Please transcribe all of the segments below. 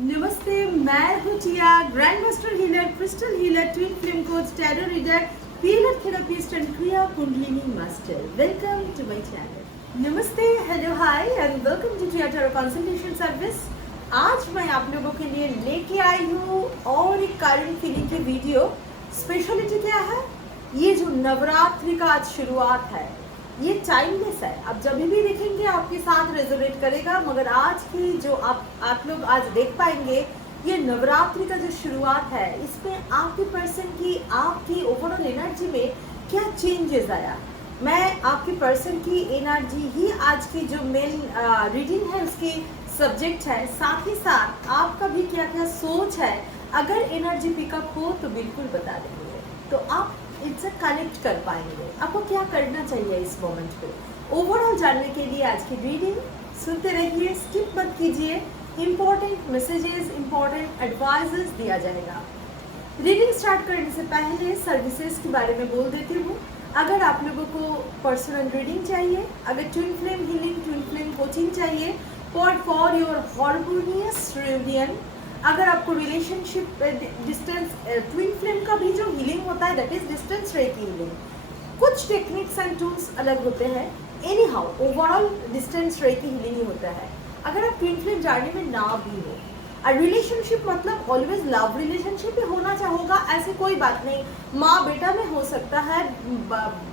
नमस्ते, मैं हूँ Tia, grand master healer, crystal healer, twin flame coach, tarot reader, healer therapist and kriya kundalini master. Welcome to my channel. नमस्ते, hello, hi and welcome to Tia tarot consultation service. आज मैं आप लोगों के लिए लेके आई हूँ और एक कारण फीलिंग की वीडियो। स्पेशलिटी क्या है? ये जो नवरात्रि का आज शुरुआत है, ये टाइमलेस है। आप जब भी देखेंगे आपके साथ रेजोनेट करेगा, मगर आज की जो आप लोग आज देख पाएंगे, ये नवरात्रि का जो शुरुआत है, इसमें आपके पर्सन की, आपकी ओवरऑल एनर्जी में क्या चेंजेस आया। मैं आपकी पर्सन की एनर्जी ही आज की जो मेन रीडिंग है उसकी सब्जेक्ट है, साथ ही साथ आपका भी क्या क्या सोच है। अगर एनर्जी पिकअप हो तो बिल्कुल बता देंगे, तो आप इनसे कनेक्ट कर पाएंगे। आपको क्या करना चाहिए इस मोमेंट पे, ओवरऑल जानने के लिए आज की रीडिंग सुनते रहिए, स्किप मत कीजिए। इंपॉर्टेंट मैसेजेस, इंपॉर्टेंट एडवाइजेस दिया जाएगा। रीडिंग स्टार्ट करने से पहले सर्विसेज के बारे में बोल देती हूँ। अगर आप लोगों को पर्सनल रीडिंग चाहिए, अगर twin flame healing, twin flame coaching चाहिए फॉर योर हार्मोनियस रियूनियन, अगर आपको रिलेशनशिप डिस्टेंस, ट्विन फ्लेम का भी जो हीलिंग होता है that is distance reiki healing. कुछ टेक्निक्स एंड टूल्स अलग होते हैं, anyhow overall distance reiki healing ही होता है। अगर आप ट्विन फ्लेम जर्नी में ना भी हो, रिलेशनशिप मतलब ऑलवेज लव रिलेशनशिप ही होना चाहोगा, ऐसे कोई बात नहीं। माँ बेटा में हो सकता है,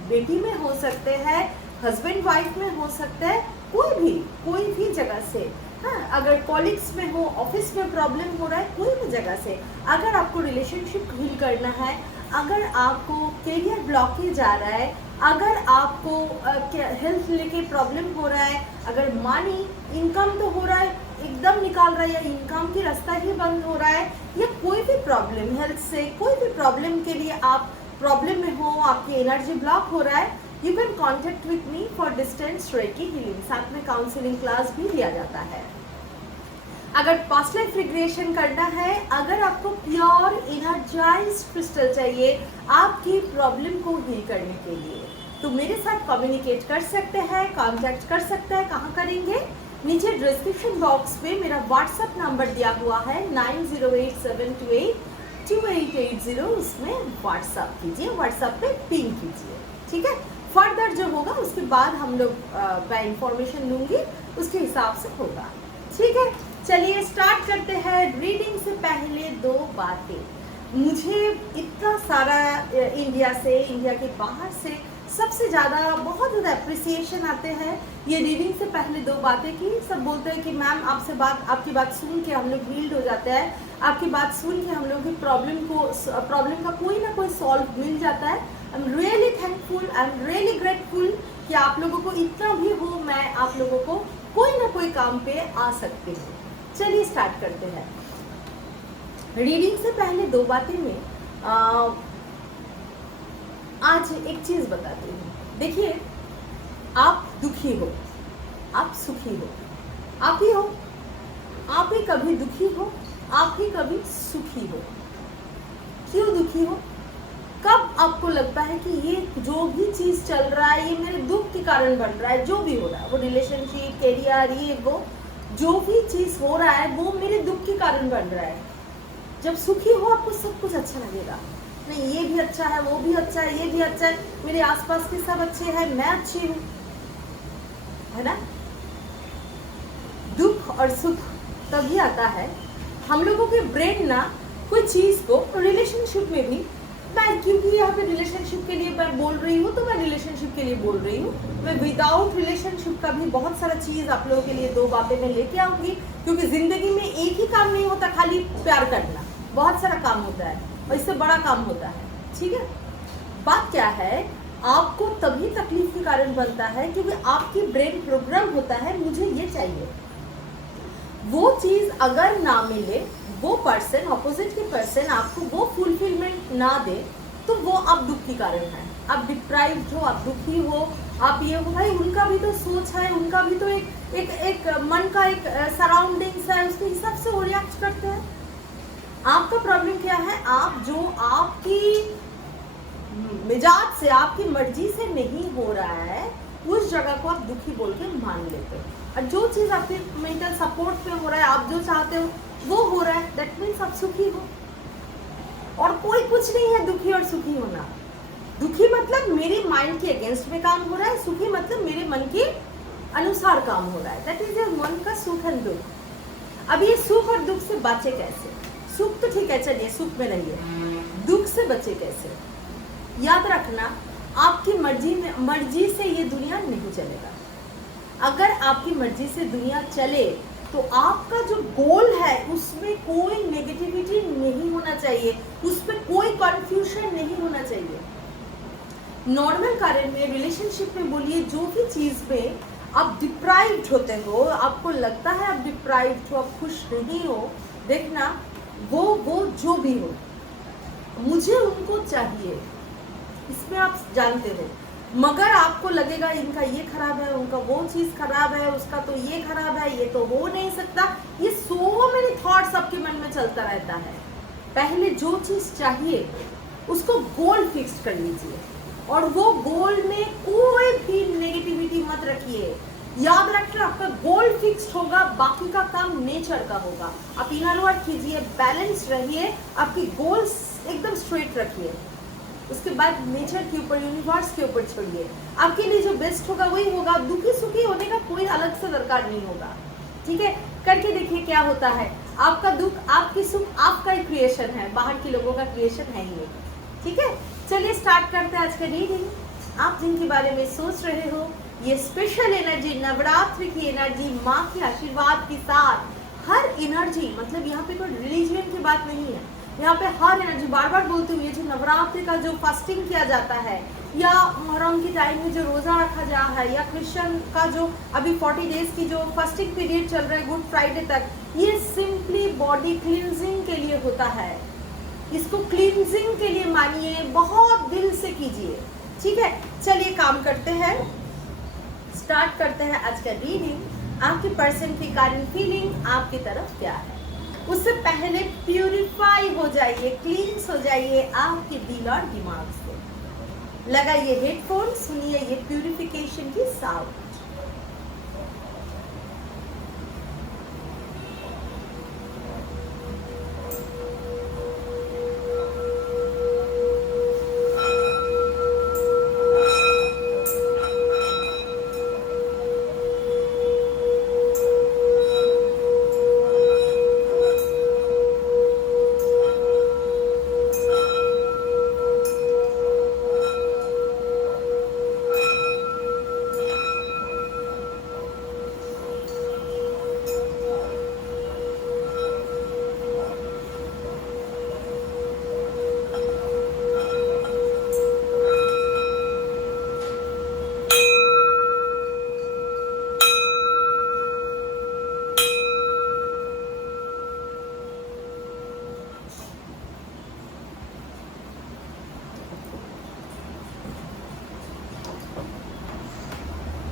बेटी में हो सकते हैं, हस्बैंड वाइफ में हो सकता है, कोई भी जगह से। हाँ, अगर कॉलिग्स में हो, ऑफिस में प्रॉब्लम हो रहा है, कोई भी जगह से, अगर आपको रिलेशनशिप हील करना है, अगर आपको करियर ब्लॉकेज आ रहा है, अगर आपको हेल्थ लेके प्रॉब्लम हो रहा है, अगर मनी इनकम तो हो रहा है एकदम निकाल रहा है, या इनकम की रास्ता ही बंद हो रहा है, या कोई भी प्रॉब्लम हेल्थ से, कोई भी प्रॉब्लम के लिए आप प्रॉब्लम में हो, आपकी एनर्जी ब्लॉक हो रहा है, you can contact with me for distance reiki healing. साथ में काउंसलिंग क्लास भी लिया जाता है। अगर पास्ट लाइफ रिग्रेशन करना है, अगर आपको प्योर एनर्जाइज्ड क्रिस्टल चाहिए आपकी प्रॉब्लम को हील करने के लिए, तो मेरे साथ कम्युनिकेट कर सकते हैं, कांटेक्ट कर सकते हैं। कहाँ करेंगे? नीचे डिस्क्रिप्शन बॉक्स पे मेरा व्हाट्सएप नंबर दिया हुआ है 9087282880, उसमें व्हाट्सएप कीजिए, व्हाट्सएप पे पिंग कीजिए, ठीक है। फर्दर जो होगा उसके बाद हम लोग मैं इंफॉर्मेशन लूंगी, उसके हिसाब से होगा, ठीक है। चलिए स्टार्ट करते हैं। रीडिंग से पहले दो बातें, मुझे इतना सारा इंडिया से, इंडिया के बाहर से सबसे ज़्यादा बहुत ज़्यादा अप्रिसिएशन आते हैं। ये रीडिंग से पहले दो बातें की, सब बोलते हैं कि मैम आपकी बात सुन के हम लोग हील्ड हो जाते हैं, आपकी बात सुन के हम लोग की प्रॉब्लम का कोई ना कोई सॉल्व मिल जाता है। I am really thankful, I am really grateful कि आप लोगों को इतना भी हो, मैं आप लोगों को कोई ना कोई काम पे आ सकती हूँ। चलिए स्टार्ट करते हैं। रीडिंग से पहले दो बातें में आज एक चीज बताती हूँ। देखिए, आप दुखी हो, आप सुखी हो, आप ही हो, आप ही कभी दुखी हो, आप ही कभी सुखी हो। क्यों दुखी हो? कब आपको लगता है कि ये जो भी चीज चल रहा है ये मेरे दुख के कारण बन रहा है, जो भी हो रहा है, वो रिलेशनशिप, कैरियर, ये वो जो भी चीज हो रहा है वो मेरे दुख के कारण बन रहा है। जब सुखी हो आपको सब कुछ अच्छा लगेगा, नहीं ये भी अच्छा है, वो भी अच्छा है, ये भी अच्छा है, मेरे आसपास के सब अच्छे हैं, मैं अच्छी हूँ, है ना। दुख और सुख तभी आता है, हम लोगों के ब्रेन ना कोई चीज को, रिलेशनशिप में भी, मैं क्योंकि यहाँ पे रिलेशनशिप के लिए मैं बोल रही हूँ तो मैं रिलेशनशिप के लिए बोल रही हूँ। मैं विदाउट रिलेशनशिप का भी बहुत सारा चीज आप लोगों के लिए दो बातें मैं लेके आऊंगी, क्योंकि जिंदगी में एक ही काम नहीं होता खाली प्यार करना, बहुत सारा काम होता है और इससे बड़ा काम होता है, ठीक है। बात क्या है, आपको तभी तकलीफ के कारण बनता है क्योंकि आपकी ब्रेन प्रोग्राम होता है मुझे ये चाहिए, वो चीज अगर ना मिले, वो पर्सन, ऑपोजिट की पर्सन आपको वो फुलफिलमेंट ना दे, तो वो आप दुख के कारण है, आप डिप्राइव्ड हो, आप दुखी हो, आप ये हो। भाई उनका भी तो सोच है, उनका भी तो एक मन का एक सराउंडिंग्स है, उसके हिसाब से वो रिएक्ट करते हैं। आपका प्रॉब्लम क्या है, आप जो आपकी मिजाज से, आपकी मर्जी से नहीं हो रहा है, उस जगह को आप दुखी बोल के मान लेते हो। और जो चीज़ आपके मेंटल सपोर्ट में हो रहा है, आप जो चाहते हो वो हो रहा है, दैट मीन्स आप सुखी हो। और कोई कुछ नहीं है दुखी और सुखी होना। दुखी मतलब मेरे माइंड के अगेंस्ट में काम हो रहा है, सुखी मतलब मेरे मन के अनुसार काम हो रहा है। दैट इज योर मन का सुख एंड दुख। अब ये सुख और दुख से बचे कैसे? सुख तो ठीक है, चलिए सुख में रहिए, दुख से बचे कैसे? याद रखना, आपकी मर्जी से ये दुनिया नहीं चलेगा। अगर आपकी मर्जी से दुनिया चले तो आपका जो गोल है उसमें कोई नेगेटिविटी नहीं होना चाहिए, उसमें कोई कंफ्यूजन नहीं होना चाहिए। नॉर्मल कारण में, रिलेशनशिप में बोलिए, जो भी चीज में आप डिप्राइव्ड होते हो, आपको लगता है आप डिप्राइव्ड हो, आप खुश नहीं हो, देखना वो जो भी हो, मुझे उनको चाहिए, इसमें आप जानते हो। मगर आपको लगेगा इनका ये खराब है, उनका वो चीज खराब है, उसका तो ये खराब है, ये तो हो नहीं सकता, ये सो मेनी थॉट्स आपके मन में चलता रहता है। पहले जो चीज चाहिए उसको गोल फिक्स कर लीजिए, और वो गोल में कोई भी नेगेटिविटी मत रखिए। याद रखना, आपका गोल फिक्स्ड होगा, बाकी का काम नेचर का होगा। आप इनर वर्क कीजिए, बैलेंस रहिए, आपकी गोल्स एकदम स्ट्रेट रखिए, उसके बाद नेचर के ऊपर, यूनिवर्स के ऊपर छोड़िए। आपके लिए जो बेस्ट होगा वही होगा। दुखी सुखी होने का कोई अलग से दरकार नहीं होगा। ठीक है, करके देखिए क्या होता है। आपका दुख, आपकी सुख आपका ही क्रिएशन है, बाहर के लोगों का क्रिएशन है ही नहीं। ठीक है, चलिए स्टार्ट करते हैं आज का रीडिंग। आप जिनके बारे में सोच रहे हो, ये स्पेशल एनर्जी, नवरात्रि की एनर्जी, माँ के आशीर्वाद के साथ हर एनर्जी, मतलब यहाँ पे कोई रिलीजियन की बात नहीं है, यहाँ पे हर एनर्जी, बार बार बोलती हूँ, ये जो नवरात्रि का जो फास्टिंग किया जाता है, या मुहर्रम के टाइम में जो रोजा रखा जा है, या क्रिश्चियन का जो अभी 40 डेज की जो फास्टिंग पीरियड चल रहा है गुड फ्राइडे तक, ये सिंपली बॉडी क्लींजिंग के लिए होता है। इसको क्लींजिंग के लिए मानिए, बहुत दिल से कीजिए। ठीक है, चलिए काम करते हैं, स्टार्ट करते हैं आज का रीडिंग। आपके पर्सन की कारण फीलिंग आपकी तरफ क्या है? उससे पहले प्यूरिफाई हो जाइए, क्लींस हो जाइए आपके दिल और दिमाग से। लगाइए हेडफोन, सुनिए ये प्यूरिफिकेशन की साउंड।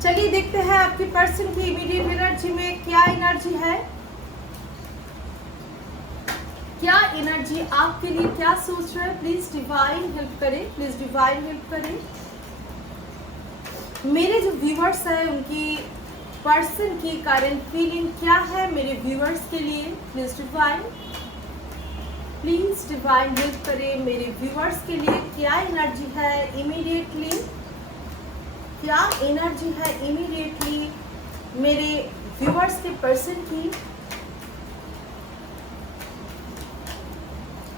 चलिए देखते हैं आपके पर्सन की इमीडिएट एनर्जी में क्या एनर्जी है, क्या एनर्जी आपके लिए क्या सोच रहा है। प्लीज डिवाइन हेल्प करें, प्लीज डिवाइन हेल्प करें। मेरे जो व्यूअर्स हैं उनकी पर्सन की कारण फीलिंग क्या है मेरे व्यूअर्स के लिए, प्लीज डिवाइन हेल्प करें। मेरे व्यूअर्स के लिए क्या एनर्जी है इमीडिएटली, क्या एनर्जी है इमीडिएटली मेरे व्यूअर्स के पर्सन की।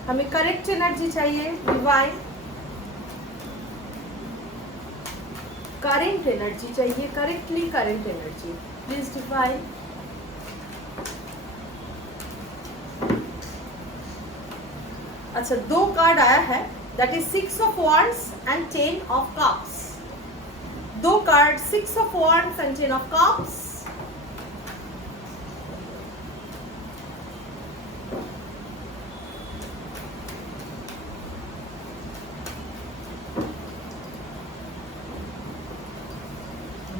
हमें करेक्ट एनर्जी चाहिए डिवाइन, करेंट एनर्जी चाहिए, correctly current energy, please divine. अच्छा, 2 कार्ड आया है, that is 6 of wands and 10 of cups. 2 card, 6 of wands and 10 of cups.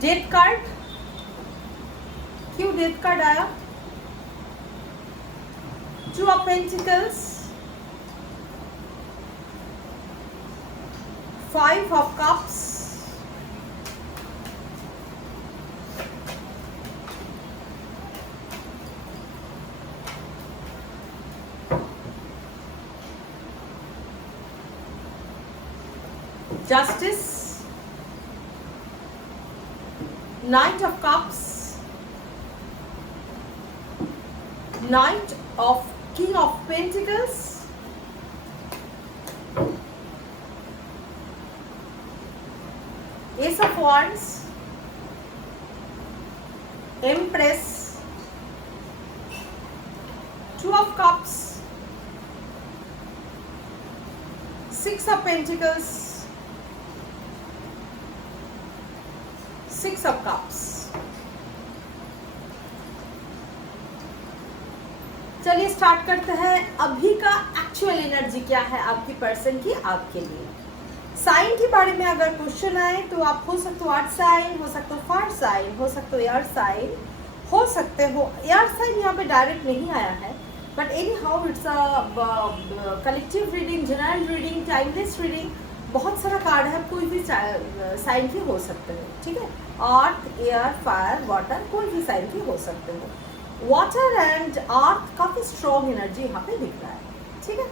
Death card, क्यों डेथ कार्ड आया? 2 of pentacles, 5 of cups, Justice, Knight of Cups, Knight of King of Pentacles, Ace of Wands, Empress, Two of Cups, Six of Pentacles, Six of Cups. चलिए start करते हैं अभी का actual energy क्या है आपकी person की आपके लिए। साइन के बारे में अगर क्वेश्चन आए तो आप हो सकते हो अर्थ साइन, हो सकते हो फायर साइन, हो सकते हो एयर साइन, हो सकते हो एयर साइन यहाँ पे डायरेक्ट नहीं आया है, but any how it's a collective reading, general reading, timeless reading, बहुत सारा कार्ड है, कोई भी साइन के हो सकते हो, ठीक है। अर्थ, एयर, फायर, वाटर, कोई भी साइन के हो सकते हो। वाटर एंड अर्थ काफी स्ट्रॉन्ग एनर्जी यहाँ पे दिख रहा है, ठीक है।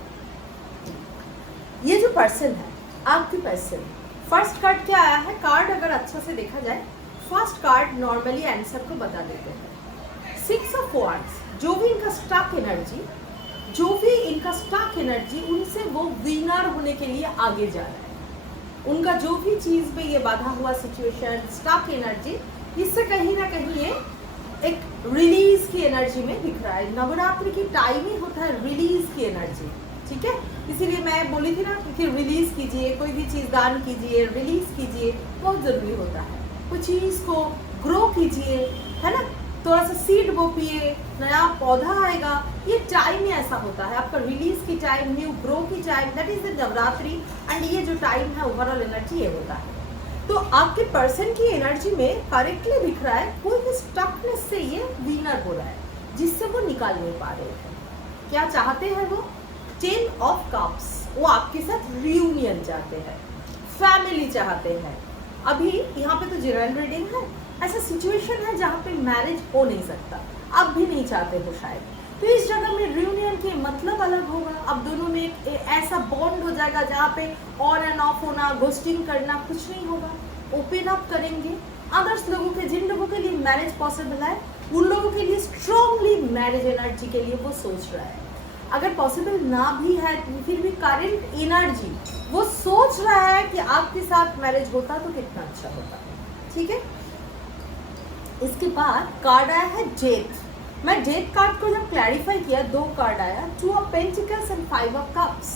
ये जो पर्सन है आपकी पर्सन, फर्स्ट कार्ड क्या आया है, कार्ड अगर अच्छा से देखा जाए फर्स्ट कार्ड नॉर्मली आंसर को बता देते हैं। सिक्स ऑफ वांड्स, जो भी इनका स्टक एनर्जी, उनसे वो विनर होने के लिए आगे जा रहा है। उनका जो भी चीज में ये बाधा हुआ सिचुएशन, स्टक एनर्जी, इससे कहीं ना कहीं ये एक रिलीज की एनर्जी में दिख रहा है। नवरात्रि की टाइम ही होता है रिलीज की एनर्जी, ठीक है। इसीलिए मैं बोली थी ना कि रिलीज कीजिए, कोई भी चीज दान कीजिए, रिलीज कीजिए, बहुत जरूरी होता है। कुछ चीज को ग्रो कीजिए, है ना, थोड़ा सा सीड बोपिए, नया पौधा आएगा, ये टाइम ही ऐसा होता है आपका रिलीज की टाइम, न्यू ग्रो की time, that is the Navratri. And ये जो टाइम है ओवरऑल एनर्जी ये होता है। तो आपके पर्सन की एनर्जी में करेक्टली दिख रहा है कोई भी स्टकनेस से ये विनर हो रहा है, जिससे वो निकाल नहीं पा रहे हैं। क्या चाहते हैं वो? 10 ऑफ कप्स, वो आपके साथ रियूनियन चाहते हैं, फैमिली चाहते हैं। अभी यहाँ पे तो जनरल रीडिंग है, ऐसा सिचुएशन है जहाँ पे मैरिज हो नहीं सकता, आप भी नहीं चाहते हो शायद, तो इस जगह में रियूनियन के मतलब अलग होगा। अब दोनों में एक ऐसा बॉन्ड हो जाएगा जहाँ पे ऑन एंड ऑफ होना, घोस्टिंग करना कुछ नहीं होगा, ओपन अप करेंगे। अदर्स लोगों के, जिन लोगों के लिए मैरिज पॉसिबल है, उन लोगों के लिए स्ट्रांगली मैरिज एनर्जी के लिए वो सोच रहा है। अगर पॉसिबल ना भी है तो फिर भी करंट एनर्जी वो सोच रहा है कि आपके साथ मैरिज होता तो कितना अच्छा होता, ठीक है। इसके बाद कार्ड आया है डेथ। मैं डेथ कार्ड को जब क्लैरिफाई किया, दो कार्ड आया, 2 of pentacles and 5 of cups.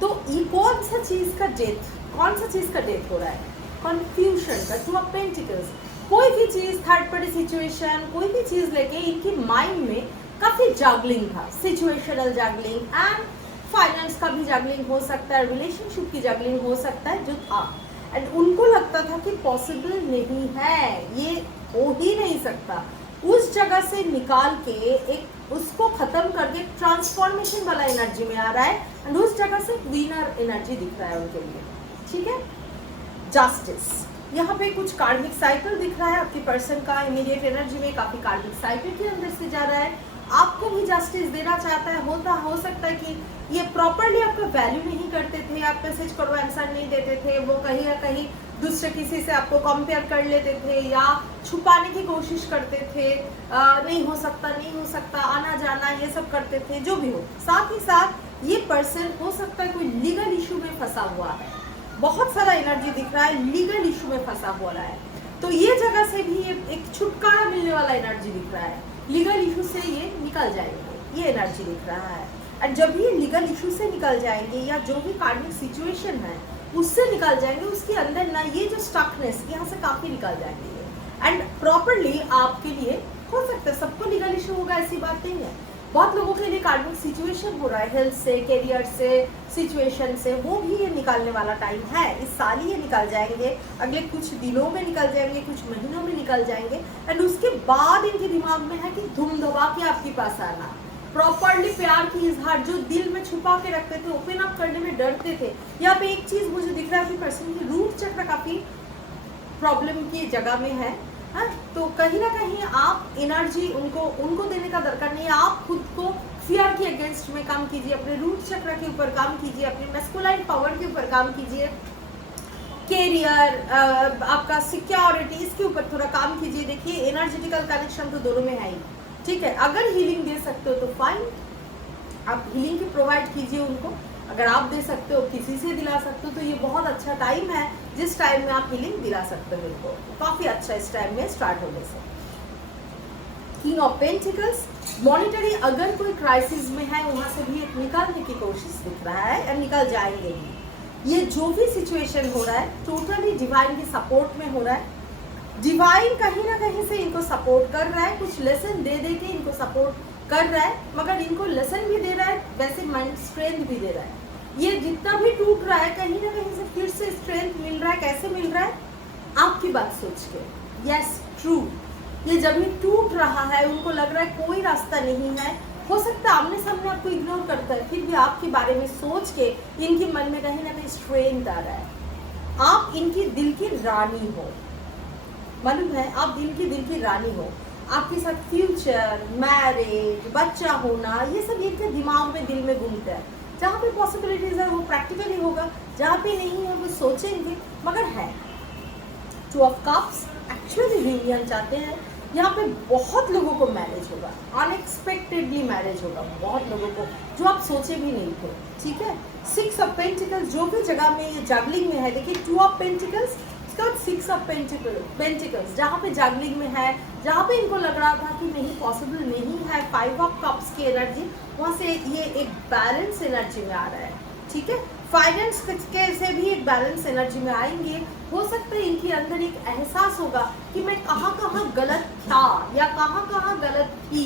तो ये कौन सा चीज का डेथ, कौन सा चीज का डेथ हो रहा है? कंफ्यूजन का 2 ऑफ पेंटिकल्स। कोई भी चीज, थर्ड पार्टी सिचुएशन, कोई भी चीज लेके इनकी माइंड में काफी जगलिंग था, सिचुएशनल जगलिंग एंड फाइनेंस का भी जगलिंग हो सकता है, रिलेशनशिप की जगलिंग हो सकता है जो था। एंड उनको लगता था कि पॉसिबल नहीं है, ये हो ही नहीं सकता। उस जगह से निकाल के एक उसको खत्म करके ट्रांसफॉर्मेशन वाला एनर्जी में आ रहा है एंड उस जगह से विनर एनर्जी दिख रहा है उनके लिए, ठीक है। जस्टिस, यहाँ पे कुछ कार्मिक साइकिल दिख रहा है आपकी पर्सन का, इमीडिएट एनर्जी में काफी कार्मिक साइकिल के अंदर से जा रहा है, आपको भी जस्टिस देना चाहता है। हो सकता है कि ये प्रॉपरली आपका वैल्यू नहीं करते थे, आप मैसेज करो आंसर नहीं देते थे, वो कहीं ना कहीं दूसरे किसी से आपको कंपेयर कर लेते थे या छुपाने की कोशिश करते थे, नहीं हो सकता, आना जाना ये सब करते थे, जो भी हो। साथ ही साथ ये पर्सन हो सकता है कोई लीगल इशू में फंसा हुआ है, बहुत सारा एनर्जी दिख रहा है, लीगल इशू में फंसा हुआ है, तो ये जगह से भी एक छुटकारा मिलने वाला एनर्जी दिख रहा है, लीगल इशू से ये निकल जाएंगे, ये एनर्जी दिख रहा है। एंड जब ये लीगल इशू से निकल जाएंगे या जो भी कार्मिक सिचुएशन है उससे निकल जाएंगे, उसके अंदर ना ये जो स्टकनेस यहाँ से काफी निकल जाएंगे एंड प्रॉपरली आपके लिए हो सकता है। सबको लीगल इशू होगा ऐसी बात नहीं है, बहुत लोगों के लिए कार्मिक सिचुएशन हो रहा है, हेल्थ से, करियर से, सिचुएशन से, वो भी ये निकालने वाला टाइम है। इस साल ही ये निकल जाएंगे, अगले कुछ दिनों में निकल जाएंगे, कुछ महीनों में निकल जाएंगे एंड उसके बाद इनके दिमाग में है कि धूम धमा के आपके पास आना, प्रॉपरली प्यार की इजहार जो दिल में छुपा के रखते थे, ओपन अप करने में डरते थे। यहाँ पे एक चीज मुझे दिख रहा है कि पर्सन की रूट चक्र काफी प्रॉब्लम की जगह में है, तो कहीं ना कहीं आप एनर्जी उनको देने का दरकार नहीं है। आप खुद को फियर के अगेंस्ट में काम कीजिए, अपने रूट चक्र के ऊपर काम कीजिए, अपने मैस्कुलाइन पावर के ऊपर काम कीजिए कैरियर, आपका सिक्योरिटी, इसके ऊपर थोड़ा काम कीजिए। देखिए एनर्जेटिकल कनेक्शन तो दोनों में है ही, ठीक है। अगर हीलिंग दे सकते हो तो फाइन, आप हीलिंग की प्रोवाइड कीजिए उनको। अगर आप दे सकते हो, किसी से दिला सकते हो, तो ये बहुत अच्छा टाइम है जिस टाइम में आप हीलिंग दिला सकते हो इनको। काफ़ी अच्छा इस टाइम में स्टार्ट होने से। किंग ऑफ पेंटिकल्स, मॉनिटरी अगर कोई क्राइसिस में है वहां से भी एक निकालने की कोशिश दिख रहा है, और निकल जाएंगे भी। ये जो भी सिचुएशन हो रहा है टोटली डिवाइन की सपोर्ट में हो रहा है। डिवाइन कहीं ना कहीं से इनको सपोर्ट कर रहा है, कुछ लेसन दे दे के इनको सपोर्ट कर रहा है, मगर इनको लेसन भी दे रहा है, वैसे माइंड स्ट्रेंथ भी दे रहा है। ये जितना भी टूट रहा है कहीं ना कहीं से फिर से स्ट्रेंथ मिल रहा है। कैसे मिल रहा है? आपकी बात सोच के। Yes, true. ये जब भी टूट रहा है उनको लग रहा है कोई रास्ता नहीं है। हो सकता है आमने सामने आपको इग्नोर करता है, फिर भी आपके बारे में सोच के इनके मन में कहीं ना कहीं स्ट्रेंथ आ रहा है। आप इनकी दिल की रानी हो, मालूम है? आप इनकी दिल की रानी हो। आपके साथ फ्यूचर, मैरिज, बच्चा होना, ये सब इनके दिमाग में, दिल में घूमता है। जहाँ पे पॉसिबिलिटीज है वो प्रैक्टिकली होगा, जहाँ पे नहीं है वो सोचेंगे, मगर है। Two of cups actually union चाहते हैं। यहाँ पे बहुत लोगों को मैरिज होगा, अनएक्सपेक्टेडली मैरिज होगा बहुत लोगों को, जो आप सोचे भी नहीं थे, ठीक है। सिक्स ऑफ पेंटिकल्स, जो भी जगह में ये जगलिंग में है, देखिए two of pentacles, six of pentacles, जहाँ पे जगलिंग में है, जहाँ पे इनको लग रहा था कि नहीं पॉसिबल नहीं है, फाइव ऑफ कप्स की एनर्जी, वहाँ से ये एक बैलेंस एनर्जी में आ रहा है, ठीक है। फाइनेंस के से भी एक बैलेंस एनर्जी में आएंगे। हो सकता है इनके अंदर एक एहसास होगा कि मैं कहाँ कहाँ गलत था या कहाँ कहाँ गलत थी।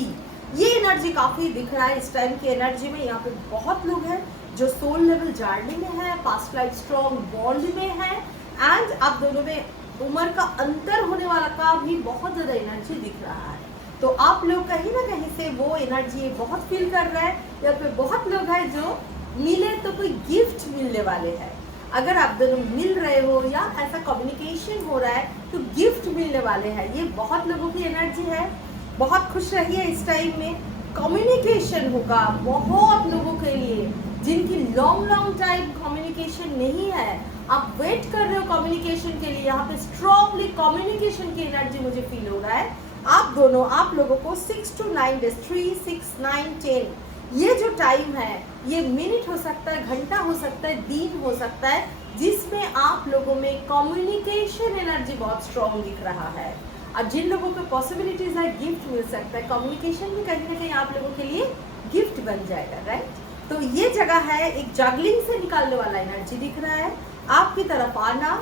ये एनर्जी काफी दिख रहा है इस टाइम की एनर्जी में। यहाँ पे बहुत लोग हैं जो सोल लेवल जर्नी में है, पास्ट लाइफ स्ट्रॉन्ग बॉन्ड में है, एंड आप दोनों में उम्र का अंतर होने वाला का भी बहुत ज्यादा एनर्जी दिख रहा है। तो आप लोग कहीं ना कहीं से वो एनर्जी बहुत फील कर रहे हैं। या फिर बहुत लोग हैं जो मिले तो कोई गिफ्ट मिलने वाले हैं। अगर आप दोनों मिल रहे हो या ऐसा कम्युनिकेशन हो रहा है तो गिफ्ट मिलने वाले हैं। ये बहुत लोगों की एनर्जी है। बहुत खुश रहिए इस टाइम में। कम्युनिकेशन होगा बहुत लोगों के लिए जिनकी लॉन्ग टाइम कम्युनिकेशन नहीं है। आप वेट कर रहे हो कम्युनिकेशन के लिए। यहाँ पे स्ट्रॉन्गली कम्युनिकेशन की एनर्जी मुझे फील हो रहा है। आप लोगों को 6 to 9 days, 3, 6, 9, 10, ये जो टाइम है ये मिनट हो सकता है, घंटा हो सकता है, दिन हो सकता है, जिसमें आप लोगों में कम्युनिकेशन एनर्जी बहुत स्ट्रॉन्ग दिख रहा है। अब जिन लोगों को पॉसिबिलिटीज है गिफ्ट मिल सकता है, कम्युनिकेशन भी कहीं ना कहीं आप लोगों के लिए गिफ्ट बन जाएगा, राइट। तो ये जगह है एक जगलिंग से निकालने वाला एनर्जी दिख रहा है। आपकी तरफ आना,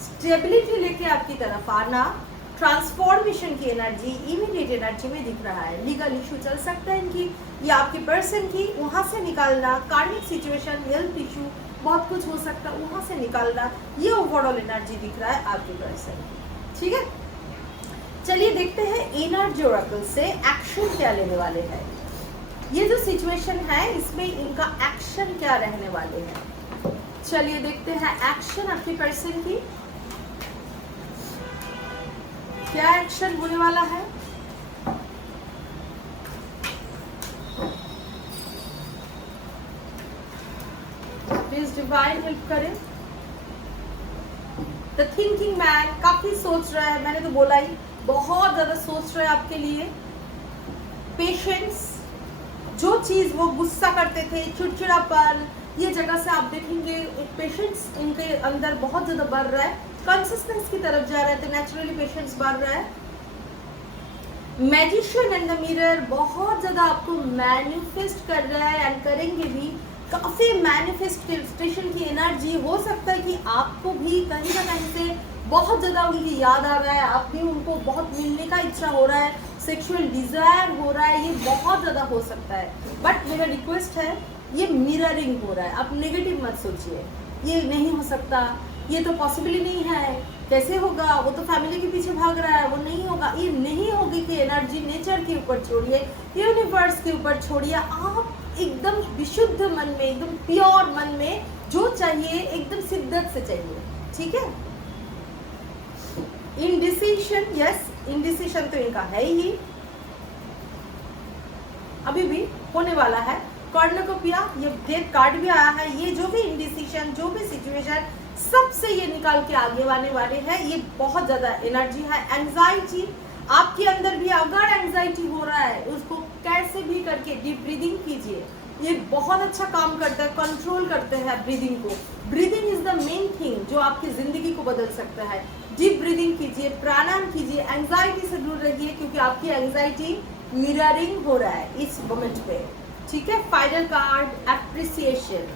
स्टेबिलिटी लेके आपकी तरफ आना, ट्रांसफॉर्मेशन की एनर्जी इमीडिएट एनर्जी में दिख रहा है। लीगल इशू चल सकता है इनकी या आपके पर्सन की, वहां से निकालना, कार्मिक सिचुएशन, हेल्थ इशू, बहुत कुछ हो सकता है, वहां से निकालना, ये ओवरऑल एनर्जी दिख रहा है आपके पर्सन की, ठीक है। चलिए देखते हैं एनर्जी ओरेकल से एक्शन क्या लेने वाले हैं। ये जो सिचुएशन है इसमें इनका एक्शन क्या रहने वाले हैं। चलिए देखते हैं एक्शन आपके पर्सन की, क्या एक्शन होने वाला है। प्लीज डिवाइन हेल्प करें। द थिंकिंग मैन काफी सोच रहा है, मैंने तो बोला ही, बहुत ज्यादा सोच रहा है आपके लिए। पेशेंस, जो चीज वो गुस्सा करते थे, चिड़चिड़ापन, ये जगह से आप देखेंगे एक पेशेंस इनके अंदर बहुत ज्यादा बढ़ रहा है, कॉन्सिस्टेंस की तरफ जा रहा है, तो नेचुरली पेशेंस बढ़ रहा है। मैजिशियन एंड द मिरर बहुत ज्यादा आपको मैनिफेस्ट कर रहा है एंड करेंगे भी। काफी मैनिफेस्टेशन की एनर्जी। हो सकता है कि आपको भी कहीं ना कहीं से बहुत ज्यादा उनकी याद आ रहा है, आप भी उनको बहुत मिलने का इच्छा हो रहा है, सेक्सुअल डिजायर हो रहा है, ये बहुत ज्यादा हो सकता है। बट मेरा रिक्वेस्ट है, ये मिररिंग हो रहा है, आप नेगेटिव मत सोचिए, ये नहीं हो सकता, ये तो पॉसिबल ही नहीं है, कैसे होगा, वो तो फैमिली के पीछे भाग रहा है, वो नहीं होगा। ये नहीं होगी कि एनर्जी नेचर के ऊपर छोड़िए, यूनिवर्स के ऊपर छोड़िए। आप एकदम विशुद्ध मन में, एकदम प्योर मन में जो चाहिए एकदम शिद्दत से चाहिए, ठीक है। इनडिसीशन, यस इनडिसीशन तो इनका है ही, अभी भी होने वाला है। कॉर्नकोपिया, ये डेथ कार्ड भी आया है। ये जो भी इनडिसीशन, जो भी सिचुएशन सबसे ये निकाल के आगे आने वाले हैं। ये बहुत ज्यादा एनर्जी है। एंजाइटी आपके अंदर भी अगर एंजाइटी हो रहा है, उसको कैसे भी करके डीप ब्रीदिंग कीजिए। ये बहुत अच्छा काम करता है, कंट्रोल करते हैं ब्रीदिंग को। Breathing is the main thing जो आपकी जिंदगी को बदल सकता है। डीप ब्रीदिंग कीजिए, प्राणायाम कीजिए, एंजाइटी से दूर रहिए, क्योंकि आपकी एंजाइटी मिररिंग हो रहा है इस मोमेंट पे। ठीक है। Final card appreciation.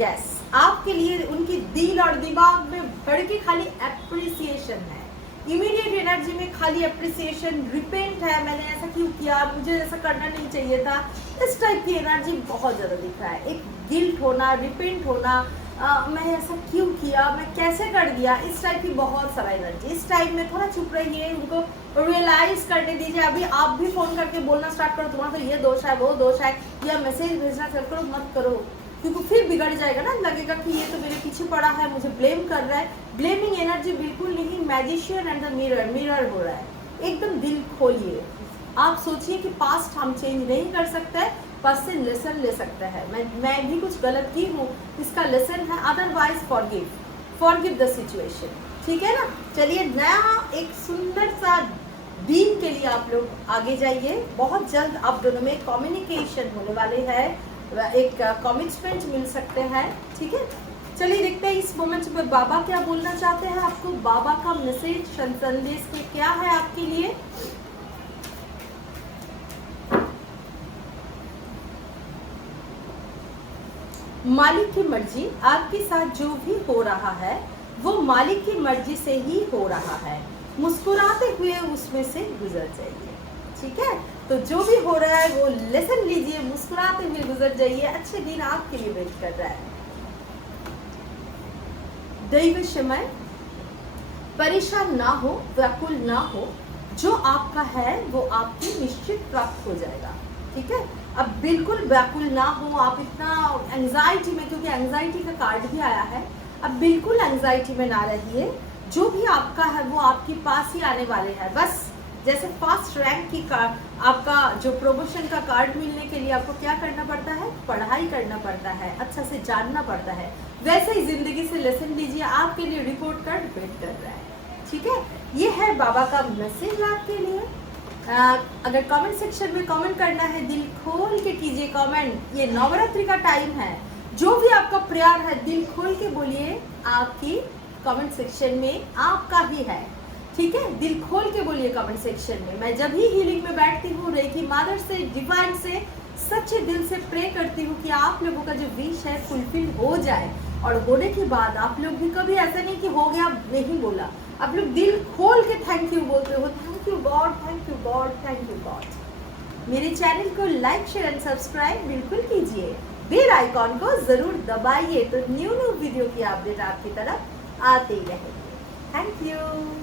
यस, आपके लिए उनकी दिल और दिमाग में भर के खाली एप्रिसिएशन है। इमीडिएट एनर्जी में खाली एप्रिसिएशन, रिपेंट है, मैंने ऐसा क्यों किया, मुझे ऐसा करना नहीं चाहिए था। इस टाइप की एनर्जी बहुत ज्यादा दिख रहा है। एक गिल्ट होना, रिपेंट होना, मैं ऐसा क्यों किया, मैं कैसे कर दिया, इस टाइप की बहुत सारा एनर्जी। इस टाइम में थोड़ा चुप रहिए, उनको रियलाइज करने दीजिए। अभी आप भी फोन करके बोलना स्टार्ट करो, तुम्हारा तो ये दोष है, वो दोष है, या मैसेज भेजना चल करो, मत करो, क्योंकि फिर बिगड़ जाएगा ना। लगेगा कि ये तो मेरे पीछे पड़ा है, मुझे ब्लेम कर रहा है। ब्लेमिंग एनर्जी बिल्कुल नहीं। मैजिशियन एंड द मिरर हो रहा है। एकदम दिल खोलिए। आप सोचिए कि पास्ट हम चेंज नहीं कर सकते, पास्ट से लेसन ले सकते हैं। मैं भी कुछ गलत की हूँ, इसका लेसन है। Otherwise forgive the situation. ठीक है ना। चलिए, नया एक सुंदर सा दिन के लिए आप लोग आगे जाइए। बहुत जल्द आप दोनों में कम्युनिकेशन होने वाले हैं, एक कमिटमेंट मिल सकते हैं। ठीक है। चलिए देखते हैं इस मोमेंट पे बाबा क्या बोलना चाहते हैं आपको। बाबा का मैसेज संदेश में क्या है आपके लिए। मालिक की मर्जी, आपके साथ जो भी हो रहा है वो मालिक की मर्जी से ही हो रहा है। मुस्कुराते हुए उसमें से गुजर जाइए। ठीक है। तो जो भी हो रहा है वो लेसन लीजिए, मुस्कुराते हुए गुजर जाइए। अच्छे दिन आपके लिए वेट कर रहा है। दैव समय, परेशान ना हो, व्याकुल ना हो, जो आपका है वो आपकी निश्चित प्राप्त हो जाएगा। ठीक है। अब बिल्कुल व्याकुल ना हो, आप इतना एंजाइटी में, क्योंकि एंजाइटी का कार्ड भी आया है, अब बिल्कुल एंजाइटी में ना रहिए। जो भी आपका है वो आपके पास ही आने वाले हैं। बस जैसे फर्स्ट रैंक की कार्ड, आपका जो प्रमोशन का कार्ड मिलने के लिए आपको क्या करना पड़ता है, पढ़ाई करना पड़ता है, अच्छा से जानना पड़ता है, वैसे ही जिंदगी से लेसन लीजिए। आपके लिए रिपोर्ट कार्ड वेट कर रहा है। ठीक है। ये है बाबा का मैसेज आपके लिए। अगर कमेंट सेक्शन में कमेंट करना है, दिल खोल के कीजिए कमेंट। ये नवरात्रि का टाइम है, जो भी आपका प्यार है दिल खोल के बोलिए। आपकी कमेंट सेक्शन में आपका ही है। ठीक है। दिल खोल के बोलिए कमेंट सेक्शन में। मैं जब ही हीलिंग में बैठती हूँ, रेकी मदर से, डिवाइन से सच्चे दिल से प्रे करती हूँ कि आप लोगों का जो विश है फुलफिल हो जाए। और होने के बाद आप लोग भी कभी ऐसा नहीं कि हो गया नहीं बोला, आप लोग दिल खोल के थैंक यू बोलते हो। Thank you God, thank you God, thank you God. मेरे चैनल को लाइक, शेयर एंड सब्सक्राइब बिल्कुल कीजिए। बेल आइकॉन को जरूर दबाइए, तो न्यू वीडियो की अपडेट आपकी तरफ आते ही रहेगी। Thank you.